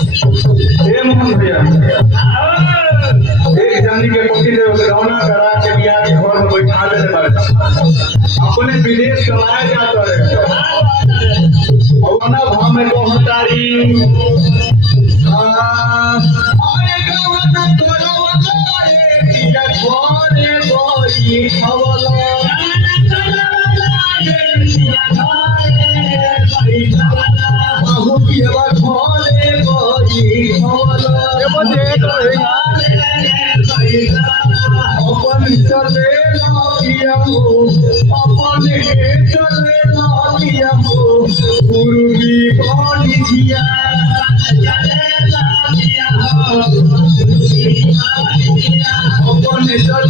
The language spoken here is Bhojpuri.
मोहन भैया एक जानी के पति ने रौना करा के बिया के घर में बैठा देने बारे अपने विदेश कमाए जाता रहे और ना भाव में कहतारी अरे कहता तोरा वतारे या घरे बोई खवला अपन चले पूर्वी पानी दिया अपन चले